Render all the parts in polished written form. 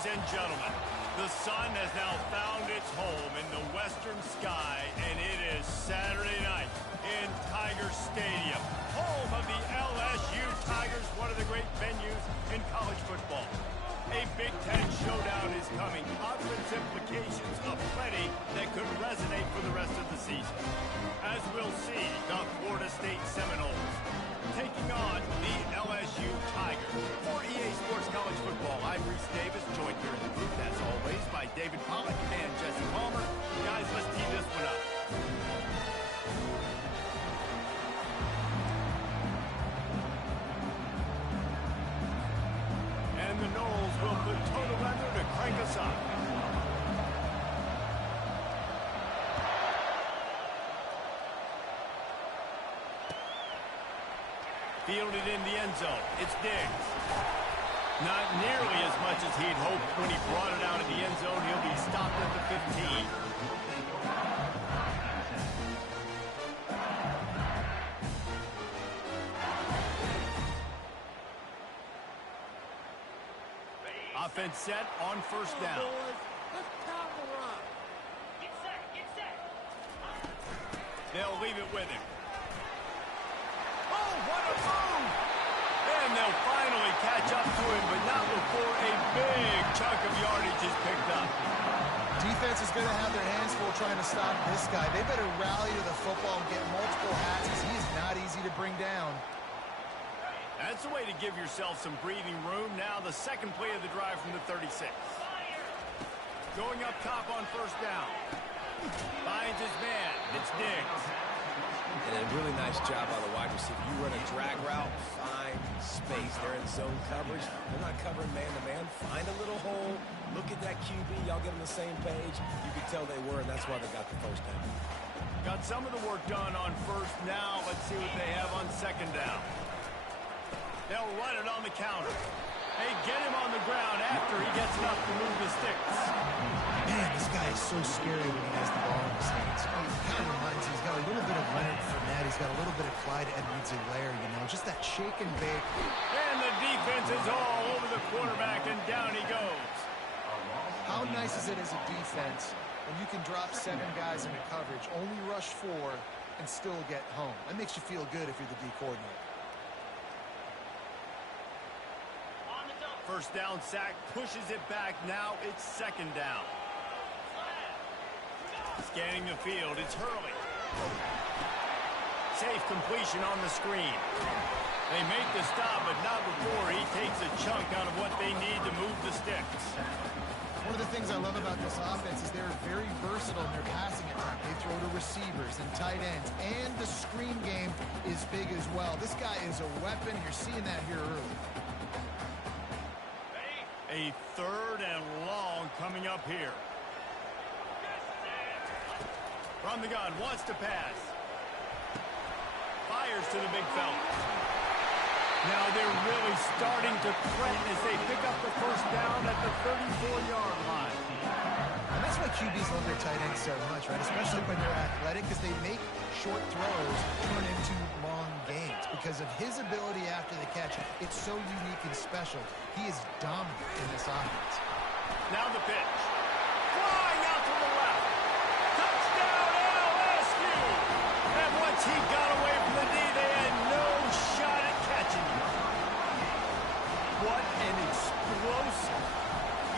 Ladies and gentlemen, the sun has now found its home in the western sky, and it is Saturday night in Tiger Stadium, home of the LSU Tigers, one of the great venues in college football. A Big Ten showdown is coming. Conference implications aplenty that could resonate for the rest of the season. As we'll see, the Florida State Seminoles taking on the LSU Tigers. For EA Sports College Football, I'm Reese Davis, joined here in the booth, as always, by David Pollack and Jesse Palmer. Guys, let's tee this one up. And the Noles will put toe to leather to crank us up. Fielded in the end zone. It's Diggs. Not nearly as much as he'd hoped when he brought it out of the end zone. He'll be stopped at the 15. Offense set on first down. Get set. They'll leave it with him. Oh, what a move! And they'll finally catch up to him, but not before a big chunk of yardage is picked up. Defense is going to have their hands full trying to stop this guy. They better rally to the football and get multiple hats because he is not easy to bring down. That's the way to give yourself some breathing room. Now the second play of the drive from the 36. Going up top on first down. Finds his man. It's Diggs. And a really nice job by the wide receiver. You run a drag route, find space. They're in zone coverage. They're not covering man-to-man. Find a little hole. Look at that QB. Y'all get on the same page. You can tell they were, and that's why they got the first down. Got some of the work done on first. Now let's see what they have on second down. They'll run it on the counter. They get him on the ground after he gets enough to move the sticks. Man, this guy is so scary when he has the ball in his hands. Kind of reminds me, he's got a little bit of Leonard Fournette. He's got a little bit of Clyde Edwards-Helaire, you know, just that shake and bake. And the defense is all over the quarterback, and down he goes. How nice is it as a defense when you can drop 7 guys into coverage, only rush 4, and still get home? That makes you feel good if you're the D coordinator. First down sack, pushes it back. Now it's second down. Scanning the field, it's Hurley. Safe completion on the screen. They make the stop, but not before he takes a chunk out of what they need to move the sticks. One of the things I love about this offense is they're very versatile in their passing attack. They throw to receivers and tight ends, and the screen game is big as well. This guy is a weapon. You're seeing that here early. A third and long coming up here. From the gun, wants to pass. Fires to the big fella. Now they're really starting to threaten as they pick up the first down at the 34-yard line. And that's why QBs love their tight ends so much, right? Especially when they're athletic, because they make short throws turn into long gains. Because of his ability after the catch, it's so unique and special. He is dominant in this offense. Now the pitch. Flying out to the left. Touchdown LSU! And once he got away from the D, they had no shot at catching him. What an explosive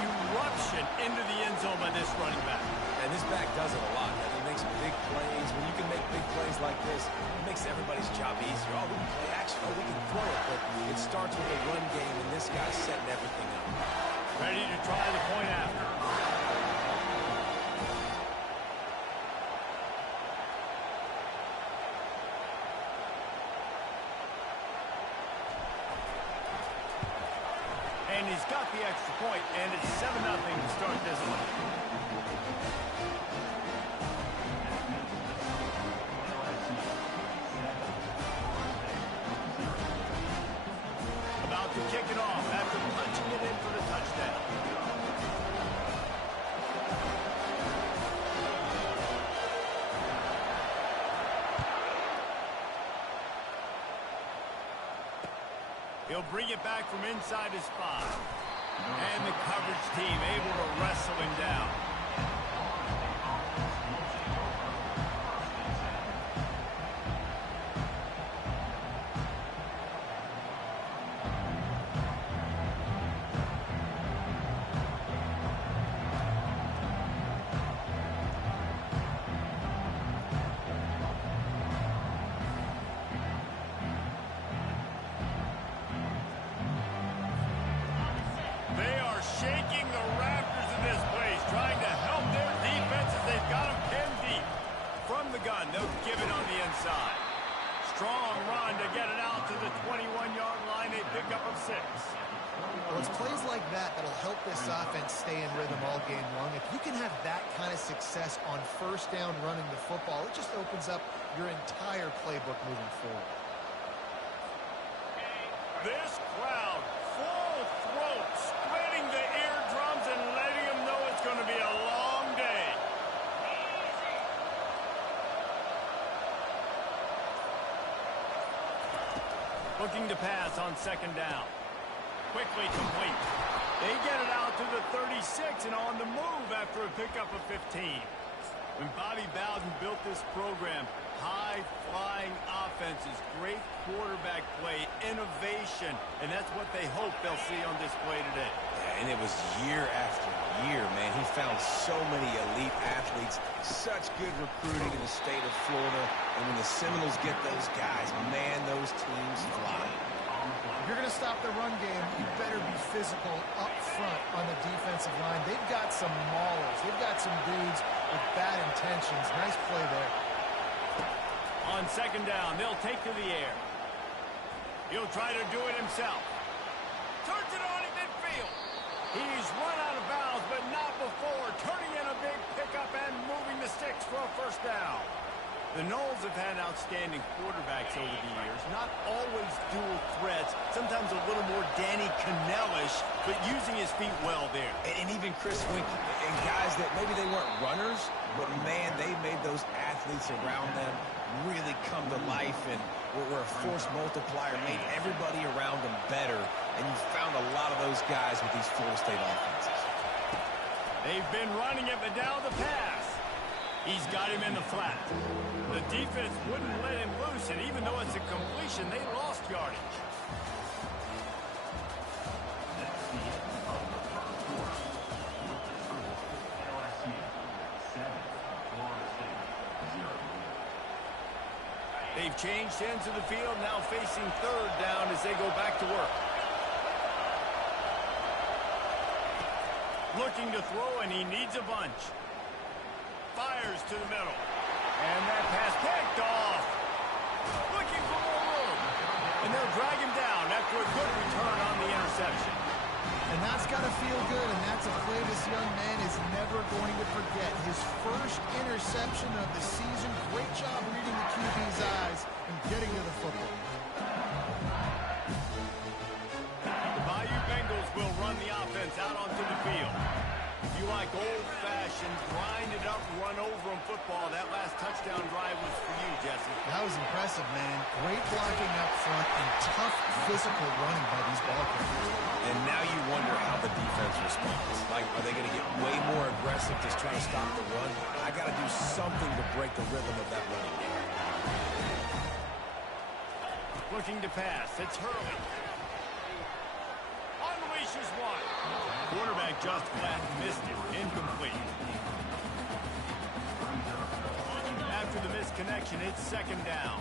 eruption into the end zone by this running back. And this back does it a lot. He makes big plays. When you can make big plays like this, it makes everybody's job easier. Oh, we can play action. Oh, we can throw it. But it starts with a run game, and this guy's setting everything up. Ready to try the point after. And he's got the extra point, and it's 7-0 to start this one. About to kick it off after punching it in for the touchdown. He'll bring it back from inside his 5. And the coverage team able to wrestle him down. Shaking the rafters of this place, trying to help their defense as they've got them pinned deep. From the gun, they'll give it on the inside. Strong run to get it out to the 21-yard line. A pickup of 6. Well, it's plays like that that'll help this offense stay in rhythm all game long. If you can have that kind of success on first down running the football, it just opens up your entire playbook moving forward. This crowd, full throat, splitting the eardrums and letting them know it's going to be a long day. Looking to pass on second down. Quickly complete. They get it out to the 36 and on the move after a pickup of 15. When Bobby Bowden built this program, high-flying offenses, great quarterback play, innovation, and that's what they hope they'll see on display today. Yeah, and it was year after year, man. He found so many elite athletes, such good recruiting in the state of Florida, and when the Seminoles get those guys, man, those teams fly. If you're going to stop the run game, you better be physical up front on the defensive line. They've got some maulers. They've got some dudes with bad intentions. Nice play there. On second down, they'll take to the air. He'll try to do it himself. Turns it on at midfield. He's run out of bounds, but not before. Turning in a big pickup and moving the sticks for a first down. The Noles have had outstanding quarterbacks over the years. Not always dual threats. Sometimes a little more Danny Cannellish, but using his feet well there. And even Chris Winkie. And guys that maybe they weren't runners, but, man, they made those athletes around them really come to life and were a force multiplier, made everybody around them better. And you found a lot of those guys with these Florida State offenses. They've been running it, but now the pass. He's got him in the flat. The defense wouldn't let him loose, and even though it's a completion, they lost yardage. They've changed ends of the field, now facing third down as they go back to work. Looking to throw, and he needs a bunch. Fires to the middle. And that pass picked off. Looking for more room. And they'll drag him down after a good return on the interception. And that's got to feel good, and that's a play this young man is never going to forget. His first interception of the season. Great job reading the QB's eyes and getting to the football. The Bayou Bengals will run the offense out onto the field. If you like old-fashioned, grind-it-up, run-over-'em football, that last touchdown drive was for you, Jesse. That was impressive, man. Great blocking up front and tough physical running by these ball carriers. And now you wonder how the defense responds. Like, are they going to get way more aggressive just trying to stop the run? I got to do something to break the rhythm of that running game. Looking to pass. It's Hurley. Unleashes one. Quarterback just flat missed it. Incomplete. After the missed connection, it's second down.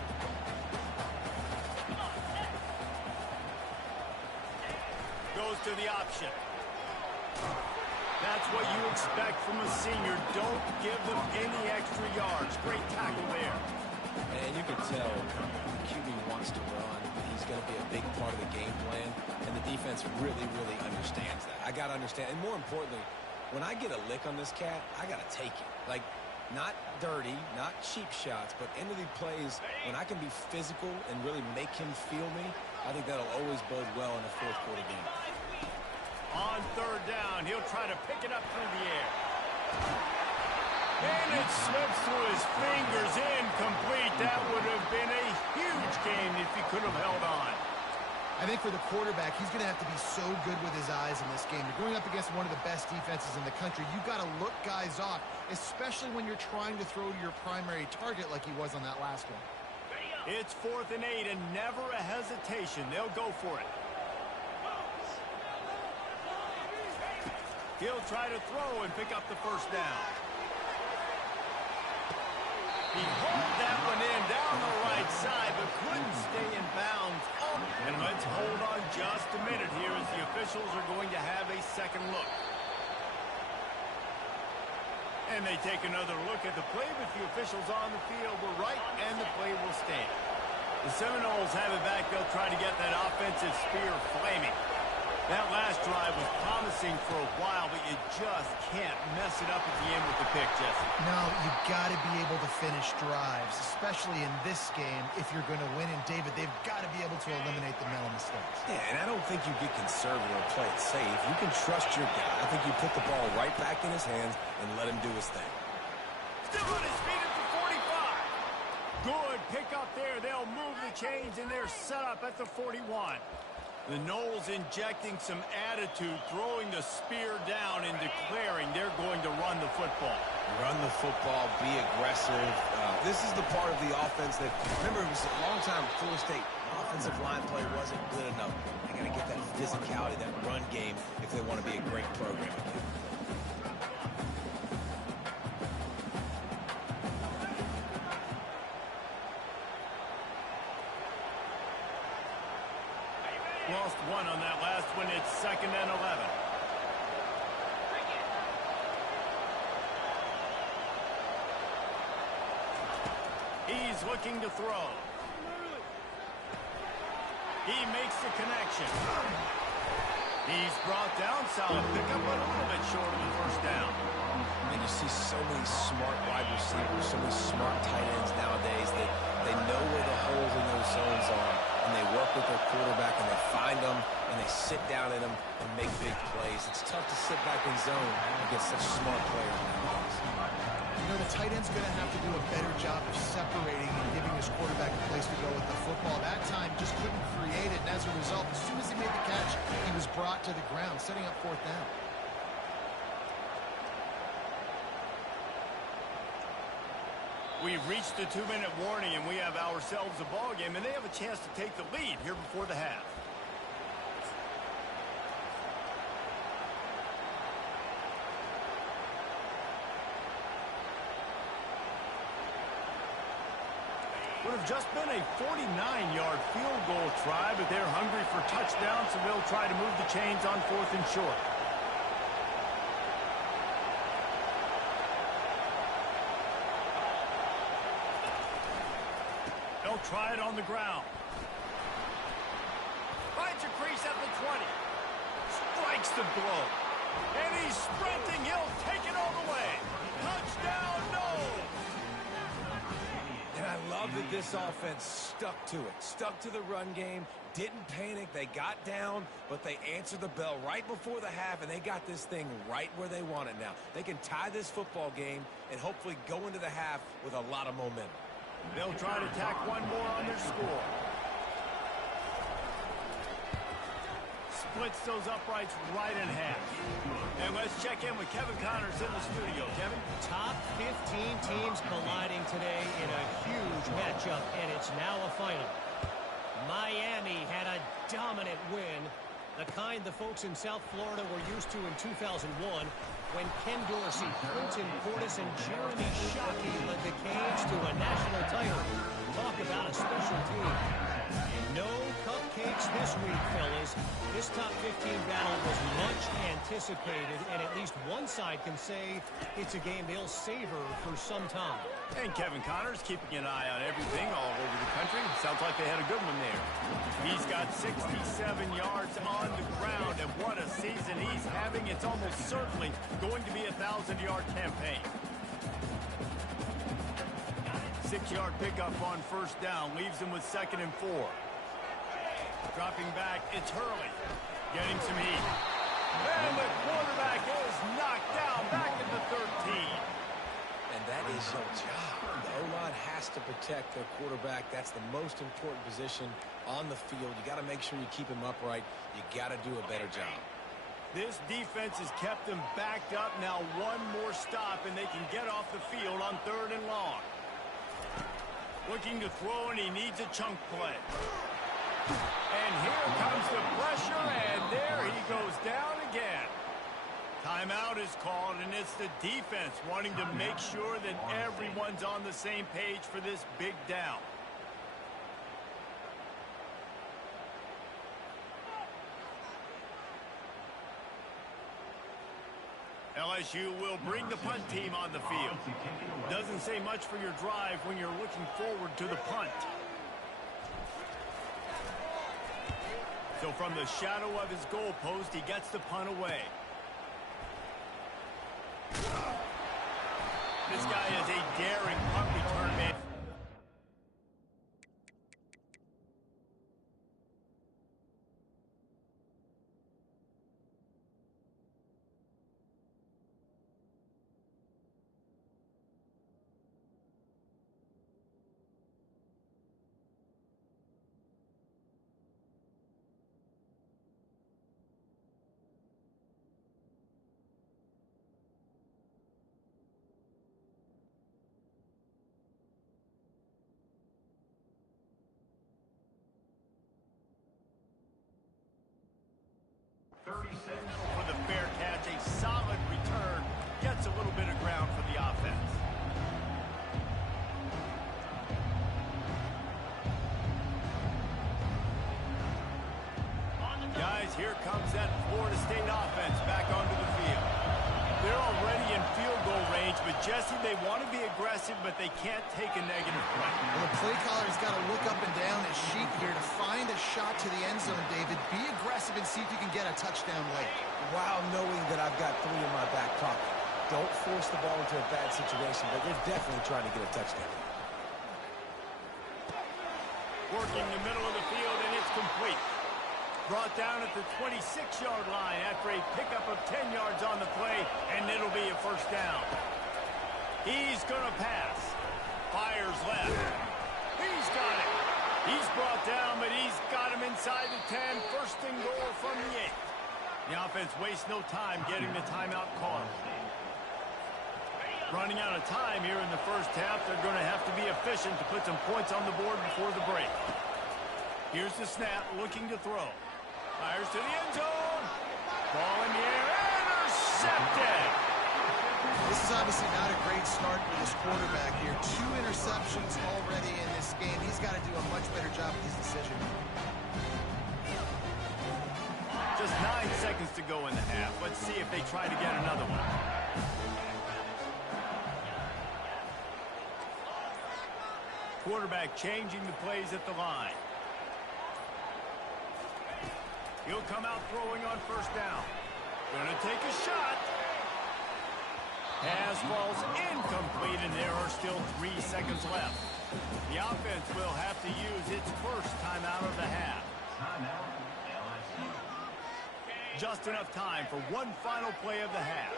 Goes to the option. That's what you expect from a senior. Don't give them any extra yards. Great tackle there. And you can tell the QB wants to run. He's going to be a big part of the game plan. And the defense really, really understands that. I got to understand. And more importantly, when I get a lick on this cat, I got to take it. Like, not dirty, not cheap shots, but into the plays, when I can be physical and really make him feel me, I think that'll always bode well in a fourth quarter game. On third down, he'll try to pick it up through the air. And it slips through his fingers, incomplete. That would have been a huge game if he could have held on. I think for the quarterback, he's going to have to be so good with his eyes in this game. You're going up against one of the best defenses in the country. You've got to look guys off, especially when you're trying to throw to your primary target like he was on that last one. It's 4th and 8 and never a hesitation. They'll go for it. He'll try to throw and pick up the first down. He hauled that one in down the right side, but couldn't stay in bounds. And let's hold on just a minute here as the officials are going to have a second look. And they take another look at the play, but the officials on the field were right, and the play will stand. The Seminoles have it back. They'll try to get that offensive spear flaming. That last drive was promising for a while, but you just can't mess it up at the end with the pick, Jesse. No, you've got to be able to finish drives, especially in this game if you're going to win. And, David, they've got to be able to eliminate the mental mistakes. Yeah, and I don't think you get conservative or play it safe. You can trust your guy. I think you put the ball right back in his hands and let him do his thing. Still on his feet at the 45. Good pick up there. They'll move the chains, and they're set up at the 41. The Noles injecting some attitude, throwing the spear down and declaring they're going to run the football. Run the football, be aggressive. This is the part of the offense that, remember, it was a long time Florida State offensive line play wasn't good enough. They got to get that physicality, that run game, if they want to be a great program again. Lost one on that last one. It's 2nd and 11. He's looking to throw. He makes the connection. He's brought down. Solid pickup, but a little bit short of the first down. And you see so many smart wide receivers, so many smart tight ends nowadays that they know where the holes in those zones are, and they work with their quarterback, and they find them, and they sit down in them and make big plays. It's tough to sit back in zone against such smart players nowadays. You know, the tight end's going to have to do a better job of separating and giving his quarterback a place to go with the football. That time just couldn't create it, and as a result, as soon as he made the catch, he was brought to the ground, setting up 4th down. We've reached the 2-minute warning, and we have ourselves a ball game, and they have a chance to take the lead here before the half. Would have just been a 49-yard field goal try, but they're hungry for touchdowns, so they'll try to move the chains on 4th and short. They'll try it on the ground. Finds a crease at the 20. Strikes the blow. And he's sprinting. He'll take it all the way. Touchdown, no! And I love that this offense stuck to it, stuck to the run game, didn't panic. They got down, but they answered the bell right before the half, and they got this thing right where they want it now. They can tie this football game and hopefully go into the half with a lot of momentum. They'll try to tack one more on their score. Splits those uprights right in half. And let's check in with Kevin Connors in the studio. Kevin? Top 15 teams colliding today in a huge matchup, and it's now a final. Miami had a dominant win, the kind the folks in South Florida were used to in 2001 when Ken Dorsey, Clinton Portis, and Jeremy Shockey led the Canes to a national title. Talk about a special team. No cupcakes this week, fellas. This top 15 battle was much anticipated, and at least one side can say it's a game they'll savor for some time. And Kevin Connors keeping an eye on everything all over the country. Sounds like they had a good one there. He's got 67 yards on the ground, and what a season he's having. It's almost certainly going to be a 1,000-yard campaign. 6-yard pickup on first down leaves him with 2nd and 4. Dropping back, it's Hurley. Getting some heat. And the quarterback is knocked down back at the 13. And that is your job. The O-line has to protect their quarterback. That's the most important position on the field. You got to make sure you keep him upright. You got to do a better job. This defense has kept them backed up. Now one more stop, and they can get off the field on 3rd and long. Looking to throw, and he needs a chunk play. And here comes the pressure, and there he goes down again. Timeout is called, and it's the defense wanting to make sure that everyone's on the same page for this big down. LSU will bring the punt team on the field. Doesn't say much for your drive when you're looking forward to the punt. So from the shadow of his goal post, he gets the punt away. This guy is a daring punt return man. For the fair catch, a solid return. Gets a little bit of ground for the offense. Guys, here comes that Florida State offense back onto the field. They're already in field goal range, but Jesse, they want to be aggressive, but they can't take a negative play. Well, the play caller's got to look up and down his sheet here to find a shot to the end zone, David. Be aggressive and see if you can get a touchdown late. While knowing that I've got 3 in my back pocket. Don't force the ball into a bad situation, but they're definitely trying to get a touchdown. Working the middle of the field, and it's complete. Brought down at the 26-yard line after a pickup of 10 yards on the play, and it'll be a first down. He's going to pass. Fires left. He's got it. He's brought down, but he's got him inside the 10. First and goal from the 8. The offense wastes no time getting the timeout called. Running out of time here in the first half. They're going to have to be efficient to put some points on the board before the break. Here's the snap, looking to throw. Fires to the end zone. Ball in the air, intercepted. This is obviously not a great start for this quarterback here. 2 interceptions already in this game. He's got to do a much better job with his decision. Just 9 seconds to go in the half. Let's see if they try to get another one. Quarterback changing the plays at the line. He'll come out throwing on first down. Gonna take a shot. Pass falls incomplete, and there are still 3 seconds left. The offense will have to use its first timeout of the half. Just enough time for one final play of the half.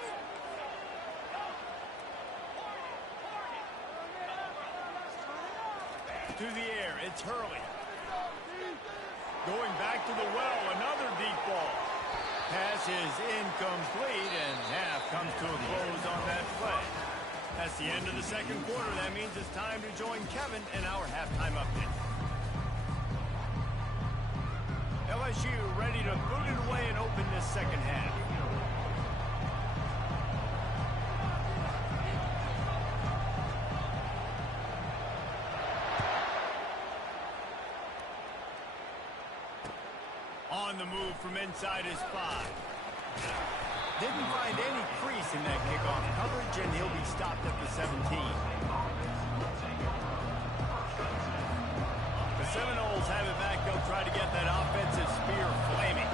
To the air, it's Hurley. Going back to the well, another deep ball. Pass is incomplete, and half comes to a close on that play. That's the end of the second quarter. That means it's time to join Kevin in our halftime update. LSU ready to boot it away and open this second half. On the move from inside his 5. Didn't find any crease in that kickoff coverage, and he'll be stopped at the 17. The Seminoles have it back. They'll try to get that offensive spear flaming.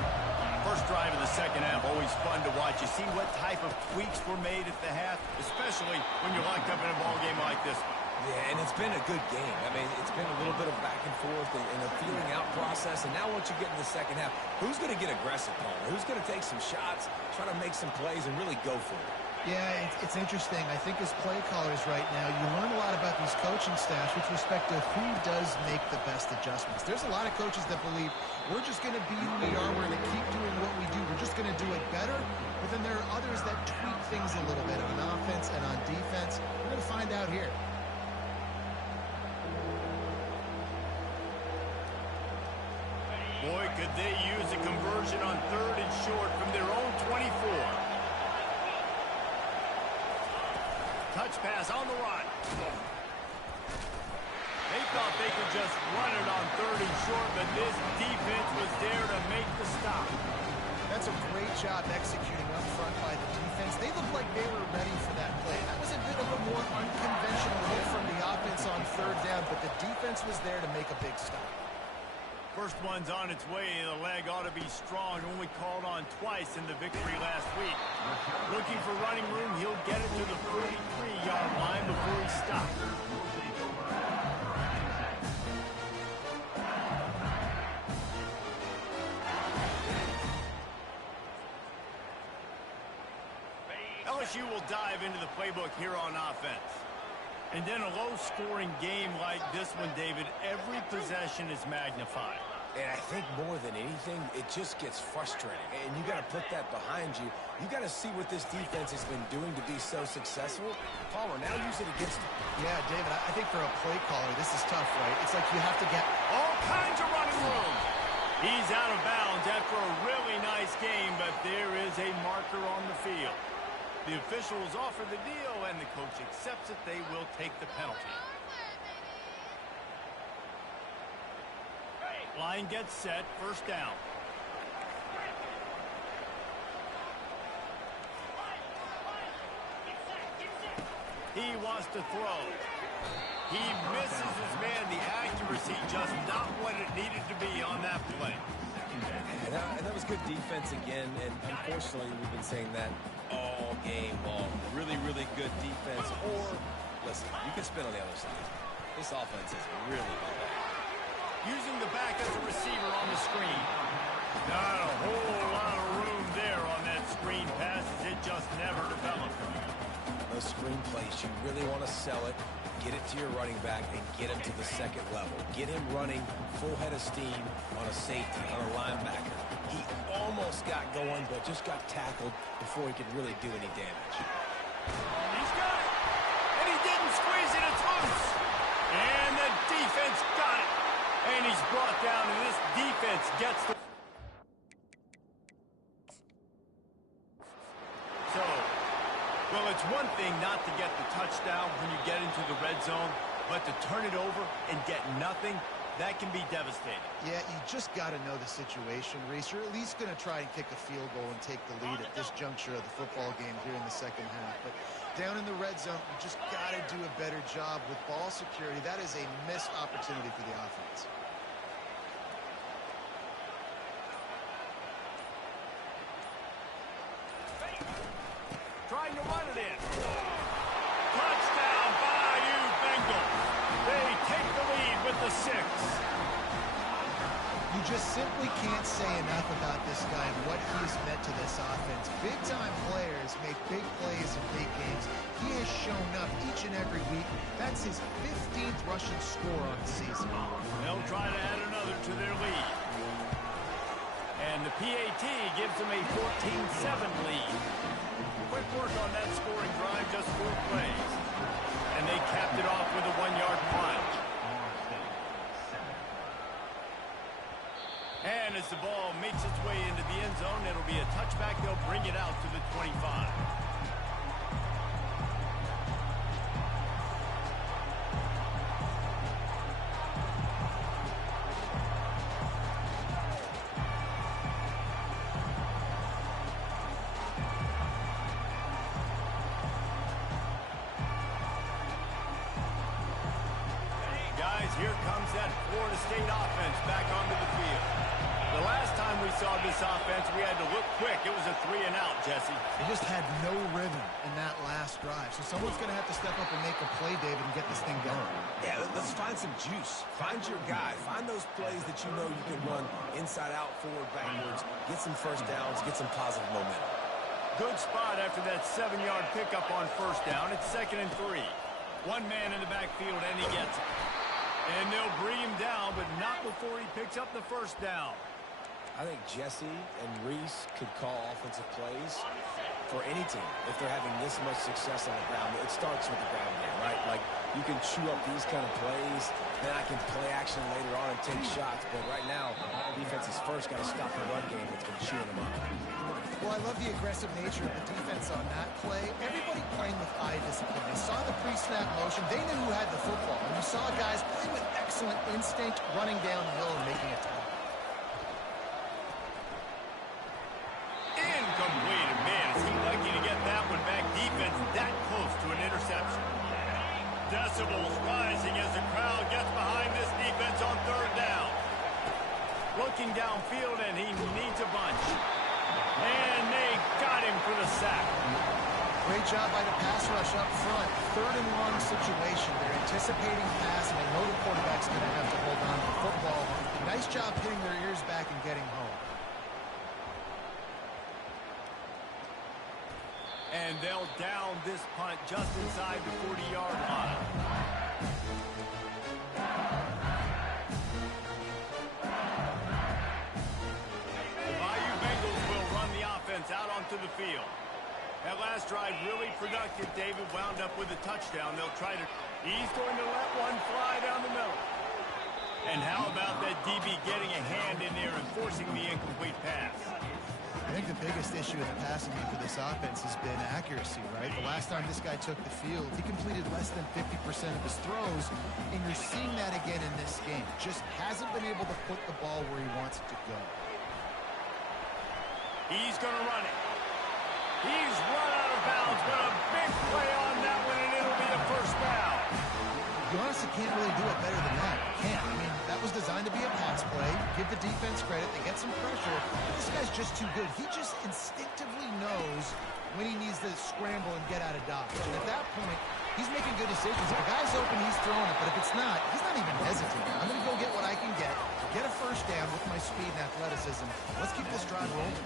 First drive of the second half, always fun to watch. You see what type of tweaks were made at the half, especially when you're locked up in a ball game like this one. Yeah, and it's been a good game. I mean, it's been a little bit of back and forth and a feeling out process. And now once you get in the second half, who's going to get aggressive, Palmer? Who's going to take some shots, try to make some plays, and really go for it? Yeah, it's interesting. I think as play callers right now, you learn a lot about these coaching staffs with respect to who does make the best adjustments. There's a lot of coaches that believe we're just going to be who we are. We're going to keep doing what we do. We're just going to do it better. But then there are others that tweak things a little bit on offense and on defense. We're going to find out here. Boy, could they use a conversion on 3rd and short from their own 24. Touch pass on the run. They thought they could just run it on 3rd and short, but this defense was there to make the stop. That's a great job executing up front by the defense. They looked like they were ready for that play. That was a bit of a more unconventional look from the offense on 3rd down, but the defense was there to make a big stop. First one's on its way. The leg ought to be strong. Only called on twice in the victory last week. Looking for running room. He'll get it to the 43-yard line before he stops. LSU will dive into the playbook here on offense. And then a low-scoring game like this one, David, every possession is magnified. And I think more than anything, it just gets frustrating. And you got to put that behind you. You got to see what this defense has been doing to be so successful. Palmer, now use it against him. Yeah, David, I think for a play caller, this is tough, right? It's like you have to get all kinds of running room. He's out of bounds after a really nice game, but there is a marker on the field. The officials offer the deal, and the coach accepts it. They will take the penalty. Line gets set. First down. He wants to throw. He misses his man. The accuracy just not what it needed to be on that play. And that was good defense again, and unfortunately we've been saying that all game long. Really, really good defense. Or, listen, you can spin on the other side. This offense is really bad. Using the back as a receiver on the screen. Not a whole lot of room there on that screen pass as it just never developed. Those screen plays, you really want to sell it, get it to your running back, and get him to the second level. Get him running full head of steam on a safety, on a linebacker. He almost got going, but just got tackled before he could really do any damage. He's got it! And he didn't squeeze it, it's loose! And the defense got it! And he's brought down, and this defense gets the... So, well, it's one thing not to get the touchdown when you get into the red zone, but to turn it over and get nothing, that can be devastating. Yeah, you just got to know the situation, Reese. You're at least going to try and kick a field goal and take the lead at this juncture of the football game here in the second half. But down in the red zone, you just got to do a better job with ball security. That is a missed opportunity for the offense. Trying to run it in. Touchdown, Bayou Bengals. They take the lead with the 6. You just simply can't say enough about this guy and what he's meant to this offense. Big-time players make big plays in big games. He has shown up each and every week. That's his 15th rushing score on the season. They'll try to add another to their lead. And the PAT gives them a 14-7 lead. Quick work on that scoring drive, just 4 plays. And they capped it off with a 1-yard plunge. And as the ball makes its way into the end zone, it'll be a touchback. They'll bring it out to the 25. Guys, here comes that Florida State offense back onto the field. The last time we saw this offense, we had to look quick. It was a 3-and-out, Jesse. They just had no rhythm in that last drive. So someone's going to have to step up and make a play, David, and get this thing going. Yeah, let's find some juice. Find your guy. Find those plays that you know you can run inside out, forward, backwards. Get some first downs. Get some positive momentum. Good spot after that 7-yard pickup on first down. It's 2nd and 3. One man in the backfield, and he gets it. And they'll bring him down, but not before he picks up the first down. I think Jesse and Reese could call offensive plays for any team if they're having this much success on the ground. It starts with the ground game, right? Like, you can chew up these kind of plays, then I can play action later on and take shots. But right now, defense is first got to stop the run game that's been chewing them up. Well, I love the aggressive nature of the defense on that play. Everybody playing with eye discipline. They saw the pre-snap motion. They knew who had the football. And you saw guys play with excellent instinct, running downhill and making a tackle. Incomplete. Man, it seemed like you to get that one back. Defense that close to an interception. Decibels rising as the crowd gets behind this defense on 3rd down. Looking downfield, and he needs a bunch. And they got him for the sack. Great job by the pass rush up front. 3rd and long situation. They're anticipating pass, and they know the quarterback's going to have to hold on to the football. Nice job hitting their ears back and getting home. And they'll down this punt just inside the 40-yard line. The Bayou Bengals will run the offense out onto the field. That last drive really productive. David wound up with a touchdown. They'll try to... He's going to let one fly down the middle. And how about that DB getting a hand in there and forcing the incomplete pass? I think the biggest issue in the passing game for this offense has been accuracy, right? The last time this guy took the field, he completed less than 50% of his throws, and you're seeing that again in this game. Just hasn't been able to put the ball where he wants it to go. He's going to run it. He's run out of bounds, but a big play on that one, and it'll be a first down. You honestly can't really do it better than that. You can't. I mean, that was designed to be a pass play. Give the defense credit. They get some pressure. But this guy's just too good. He just instinctively knows when he needs to scramble and get out of dodge. And at that point, he's making good decisions. If a guy's open, he's throwing it. But if it's not, he's not even hesitating. I'm going to go get what I can get a first down with my speed and athleticism. Let's keep this drive rolling.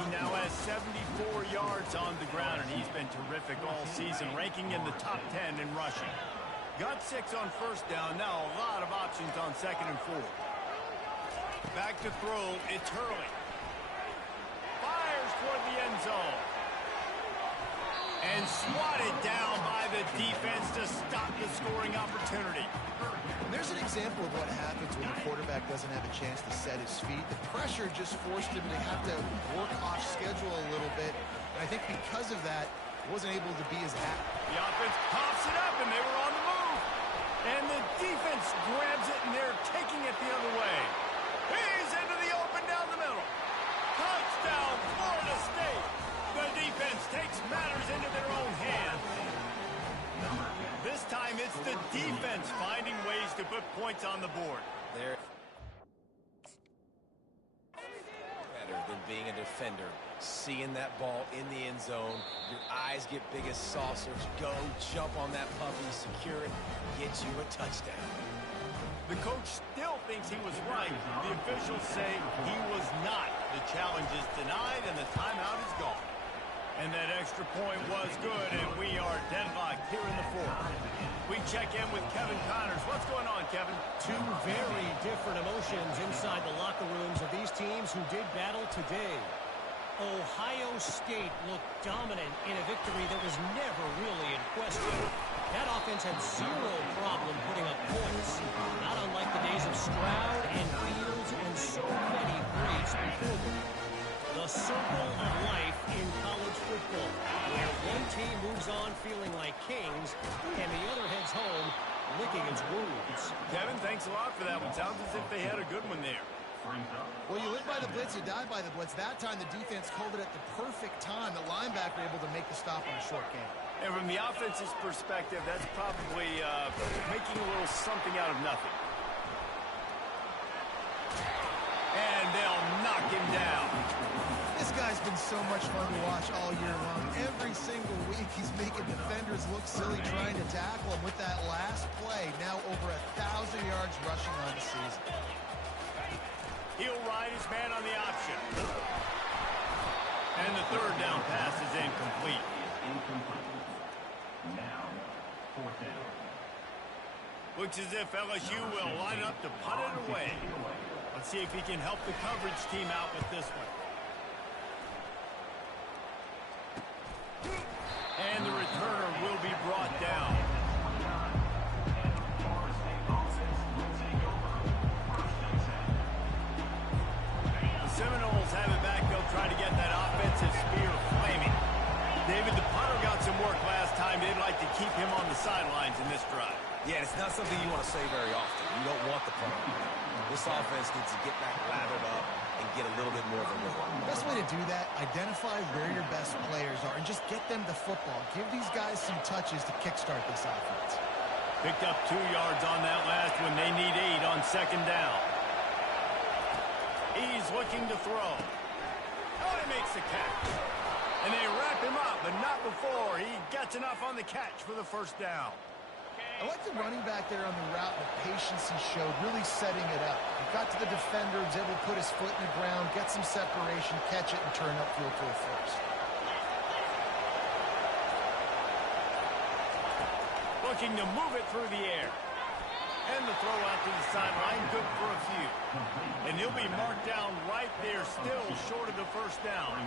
He now has 74 yards on the ground, and he's been terrific all season, ranking in the top 10 in rushing. Got 6 on first down. Now a lot of options on 2nd and 4. Back to throw. It's Hurley. Fires toward the end zone. And swatted down by the defense to stop the scoring opportunity. There's an example of what happens when the quarterback doesn't have a chance to set his feet. The pressure just forced him to have to work off schedule a little bit. And I think because of that, he wasn't able to be as happy. The offense pops it up, and they were on the move. And the defense grabs it, and they're taking it the other way. He's into the open down the middle. Touchdown, Florida State. The defense takes matters into their own hands. This time it's the defense finding ways to put points on the board. They're better than being a defender. Seeing that ball in the end zone, your eyes get big as saucers. Go, jump on that puppy, secure it, get you a touchdown. The coach still thinks he was right. The officials say he was not. The challenge is denied, and the timeout is gone. And that extra point was good, and we are deadlocked here in the 4th. We check in with Kevin Connors. What's going on, Kevin? Two very different emotions inside the locker rooms of these teams who did battle today. Ohio State looked dominant in a victory that was never really in question. That offense had zero problem putting up points, not unlike the days of Stroud and Fields and so many greats before them. The circle of life in college football, where one team moves on feeling like kings and the other heads home licking its wounds. Kevin, thanks a lot for that one. Sounds as if they had a good one there. Well, you live by the blitz, you die by the blitz. That time the defense called it at the perfect time. The linebacker able to make the stop on a short game. And from the offense's perspective, that's probably making a little something out of nothing. And they'll knock him down. This guy's been so much fun to watch all year long. Every single week he's making defenders look silly trying to tackle him with that last play. Now over 1,000 yards rushing on the season. He'll ride his man on the option. And the 3rd down pass incomplete. Looks as if LSU will line up to punt it away. Let's see if he can help the coverage team out with this one. And the returner will be brought down. The Seminoles have it back. They'll try to get that offensive spear flaming. David, the punter got some work last time. They'd like to keep him on the sidelines in this drive. Yeah, it's not something you want to say very often. You don't want the punter. This offense needs to get back lathered up and get a little bit more of a rhythm. The best way to do that, identify where your best players are and just get them the football. Give these guys some touches to kickstart this offense. Picked up 2 yards on that last one. They need 8 on second down. He's looking to throw. Oh, he makes the catch. And they wrap him up, but not before he gets enough on the catch for the first down. I like the running back there on the route, the patience he showed, really setting it up. He got to the defender, was able to put his foot in the ground, get some separation, catch it, and turn upfield for a first. Looking to move it through the air. And the throw out to the sideline, good for a few. And he'll be marked down right there, still short of the first down.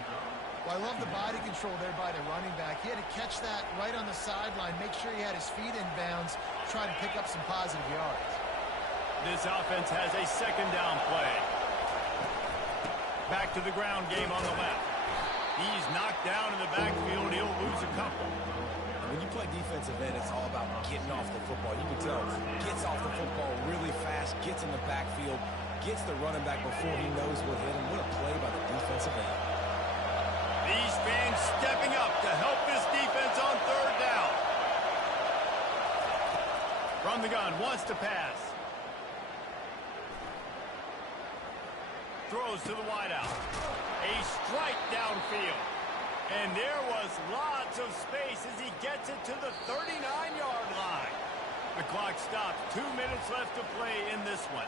Well, I love the body control there by the running back. He had to catch that right on the sideline, make sure he had his feet in bounds, try to pick up some positive yards. This offense has a second down play. Back to the ground game on the left. He's knocked down in the backfield. He'll lose a couple. When you play defensive end, it's all about getting off the football. You can tell, gets off the football really fast, gets in the backfield, gets the running back before he knows what hit him. What a play by the defensive end. These fans stepping up to help this defense on third down. From the gun, wants to pass. Throws to the wideout. A strike downfield. And there was lots of space as he gets it to the 39-yard line. The clock stops. 2 minutes left to play in this one.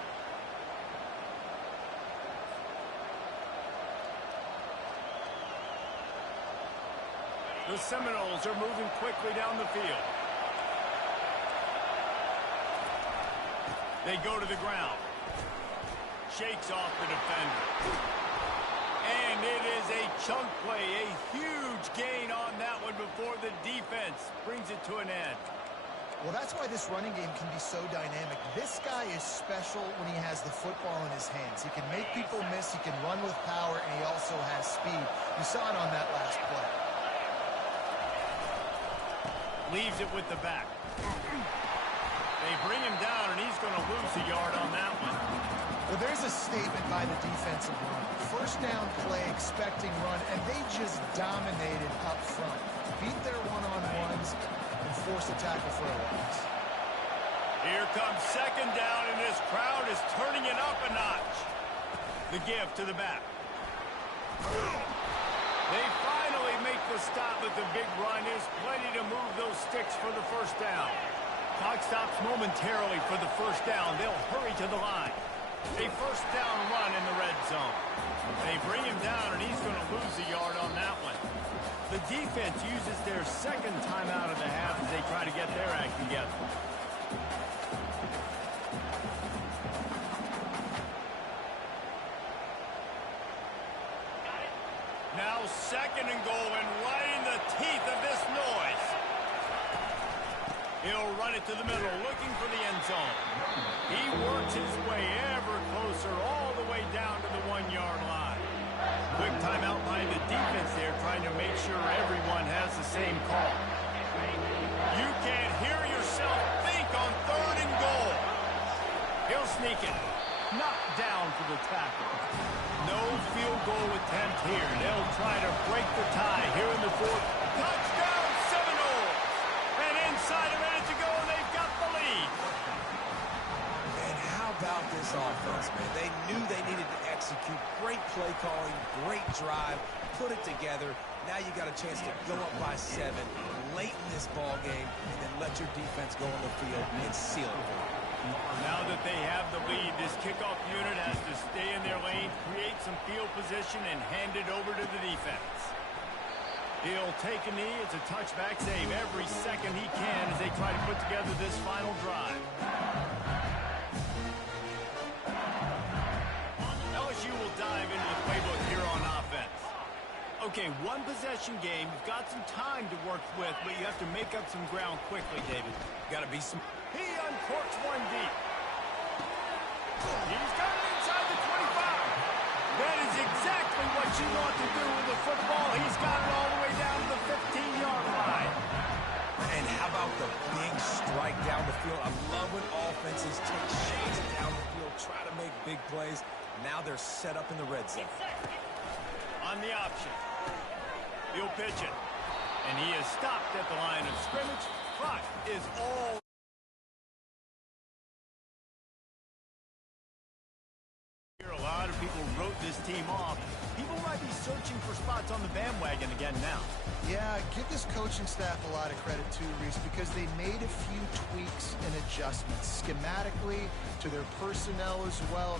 The Seminoles are moving quickly down the field. They go to the ground. Shakes off the defender. And it is a chunk play, a huge gain on that one before the defense brings it to an end. Well, that's why this running game can be so dynamic. This guy is special when he has the football in his hands. He can make people miss, he can run with power, and he also has speed. You saw it on that last play. Leaves it with the back. They bring him down, and he's going to lose a yard on that one. Well, there's a statement by the defensive line. First down play, expecting run, and they just dominated up front. Beat their one-on-ones and forced a tackle for a loss. Here comes second down, and this crowd is turning it up a notch. The give to the back. They finally make the stop with the big run. There's plenty to move those sticks for the first down. Clock stops momentarily for the first down. They'll hurry to the line. A first down run in the red zone. They bring him down, and he's going to lose a yard on that one. The defense uses their second timeout of the half as they try to get their act together. Now second and goal, and right in the teeth of this noise. He'll run it to the middle, looking for the end zone. He works his way ever closer, all the way down to the 1-yard line. Quick timeout by the defense there, trying to make sure everyone has the same call. You can't hear yourself think on third and goal. He'll sneak it. Knocked down for the tackle. No field goal attempt here. They'll try to break the tie here in the fourth. Touchdown, Seminoles! And inside a minute to go, they've got the lead. And how about this offense, man? They knew they needed to execute. Great play calling, great drive, put it together. Now you got a chance to go up by 7 late in this ball game and then let your defense go on the field and seal it. Now that they have the lead, this kickoff unit has to stay in their lane, create some field position, and hand it over to the defense. He'll take a knee. It's a touchback save every second he can as they try to put together this final drive. LSU will dive into the playbook here on offense. Okay, one possession game. You've got some time to work with, but you have to make up some ground quickly, David. Got to be some. He uncorks one deep. He's got it inside the 25. That is exactly what you want to do with the football. He's got it all the way down to the 15-yard line. And how about the big strike down the field? I love when offenses take shots down the field, try to make big plays. Now they're set up in the red zone. On the option. He'll pitch it. And he is stopped at the line of scrimmage. Clock is all. A lot of people wrote this team off. People might be searching for spots on the bandwagon again now. Yeah, give this coaching staff a lot of credit too, Reese, because they made a few tweaks and adjustments schematically to their personnel as well.